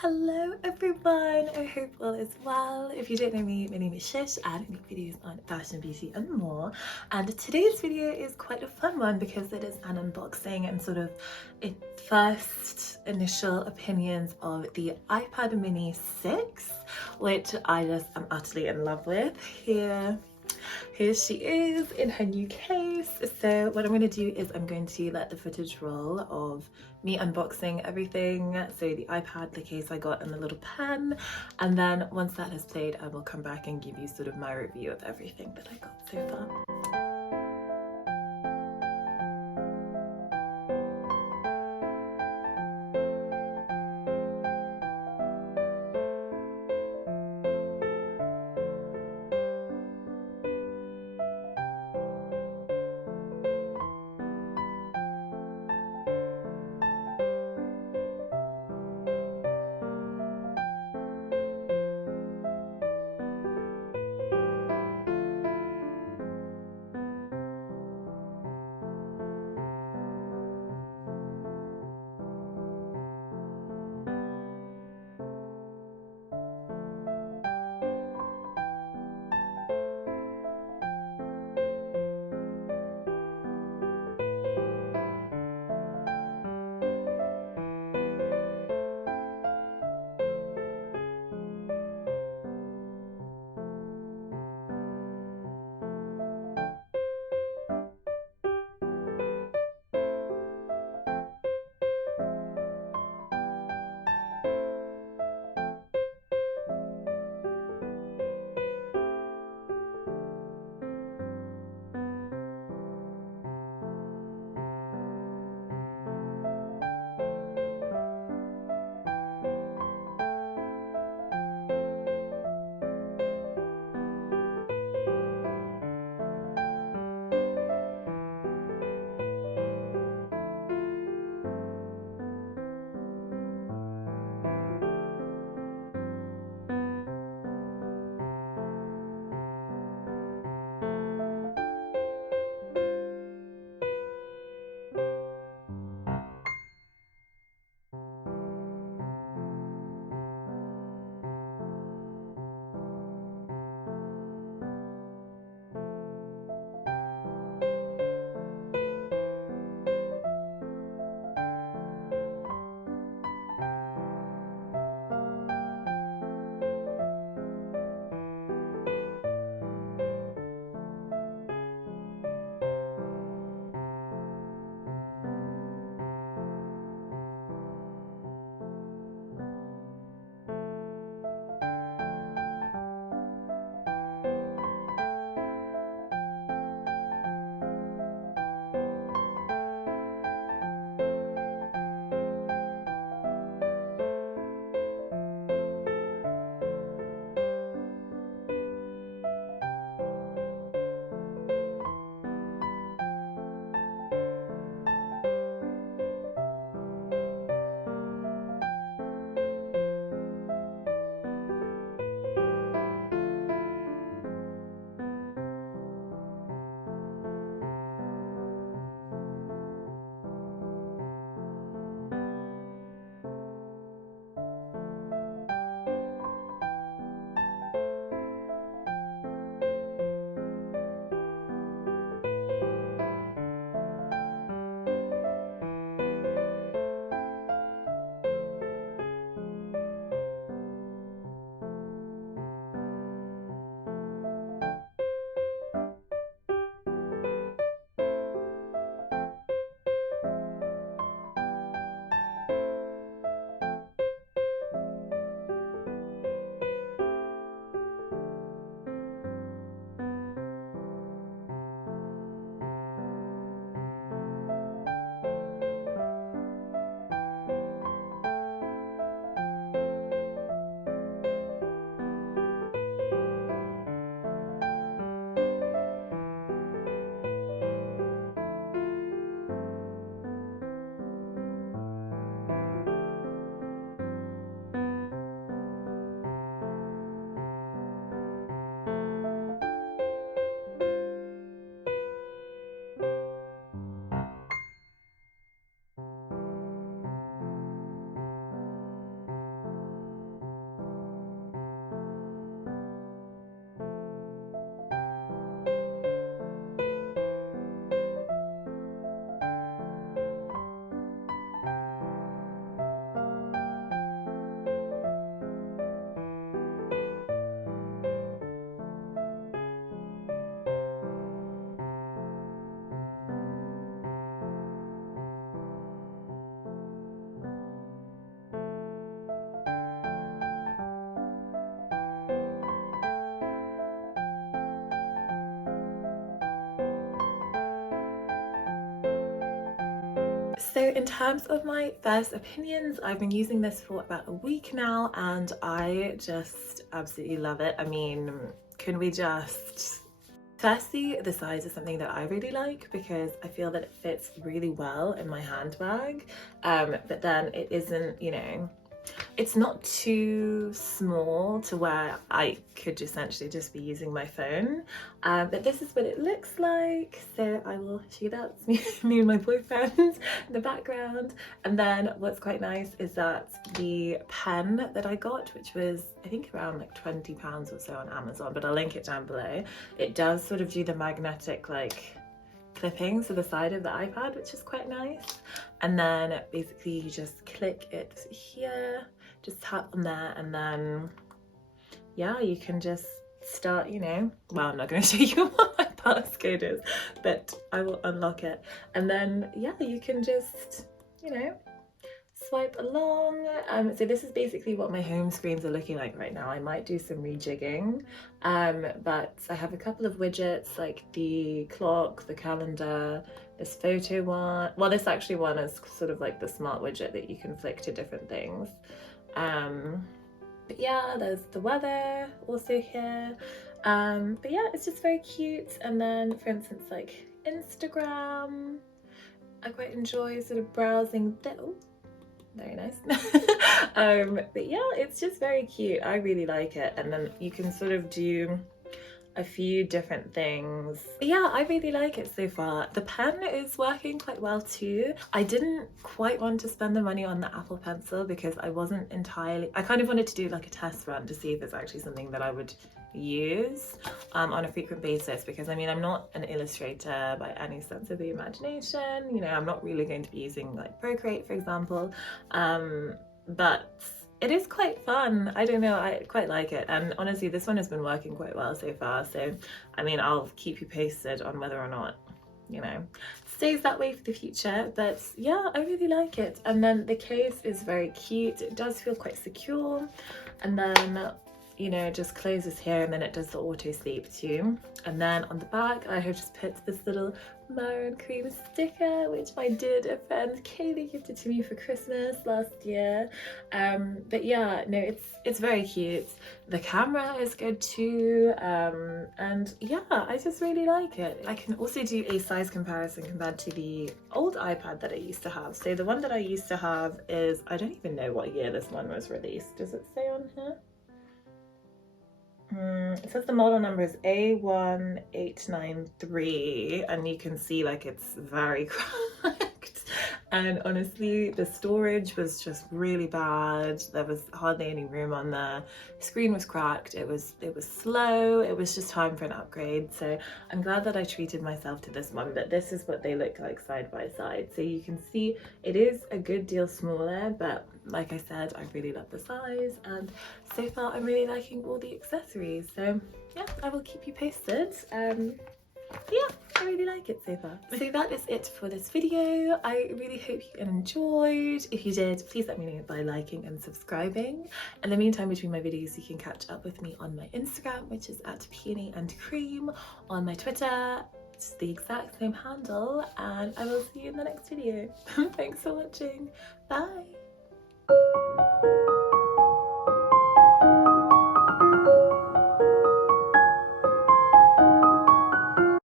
Hello everyone, I hope all is well. If you don't know me, my name is Shish and I make videos on fashion, beauty and more. And today's video is quite a fun one because it is an unboxing and sort of a first initial opinions of the iPad mini 6, which I just am utterly in love with. Here she is in her new case. So what I'm going to do is I'm going to let the footage roll of me unboxing everything. So the iPad, the case I got, and the little pen. And then once that has played, I will come back and give you sort of my review of everything that I got so far. So in terms of my first opinions, I've been using this for about a week now and I just absolutely love it. I mean, can we just... Firstly, the size is something that I really like because I feel that it fits really well in my handbag, but then it isn't, you know, it's not too small to where I could essentially just be using my phone, but this is what it looks like. So I will show you that. It's me and my boyfriend in the background. And then what's quite nice is that the pen that I got, which was I think around like £20 or so on Amazon, but I'll link it down below, it does sort of do the magnetic like clipping to the side of the iPad, which is quite nice. And then basically you just click it here, just tap on there, and then yeah, you can just start, you know, well, I'm not going to show you what my passcode is, but I will unlock it, and then yeah, you can just, you know, swipe along. So this is basically what my home screens are looking like right now. I might do some rejigging, but I have a couple of widgets like the clock, the calendar, this photo one. Well, this actually one is sort of like the smart widget that you can flick to different things. But yeah, there's the weather also here. But yeah, it's just very cute. And then for instance, like Instagram, I quite enjoy sort of browsing there. Very nice. But yeah, it's just very cute. I really like it. And then you can sort of do a few different things. But yeah, I really like it so far. The pen is working quite well too. I didn't quite want to spend the money on the Apple Pencil because I wasn't entirely, I kind of wanted to do like a test run to see if it's actually something that I would use on a frequent basis, because I mean, I'm not an illustrator by any sense of the imagination, you know, I'm not really going to be using like Procreate, for example, but it is quite fun. I don't know, I quite like it, and honestly this one has been working quite well so far, so I mean, I'll keep you posted on whether or not, you know, stays that way for the future. But yeah, I really like it. And then the case is very cute. It does feel quite secure, and then, you know, it just closes here, and then it does the auto sleep too. And then on the back I have just put this little Maroon Cream sticker, which my dear friend Kaylee gifted to me for Christmas last year. But yeah, no, it's very cute. The camera is good too, and yeah, I just really like it. I can also do a size comparison compared to the old iPad that I used to have. So the one that I used to have is, I don't even know what year this one was released. Does it say on here? It says the model number is A1893, and you can see like it's very cracked, and honestly the storage was just really bad. There was hardly any room on there. The screen was cracked, it was slow, it was just time for an upgrade. So I'm glad that I treated myself to this one, but this is what they look like side by side. So you can see it is a good deal smaller, but like I said, I really love the size, and so far I'm really liking all the accessories. So yeah, I will keep you posted. Yeah, I really like it so far. So that is it for this video. I really hope you enjoyed. If you did, please let me know by liking and subscribing. In the meantime, between my videos, you can catch up with me on my Instagram, which is at peonyandcream, on my Twitter, it's the exact same handle, and I will see you in the next video. Thanks for watching. Bye.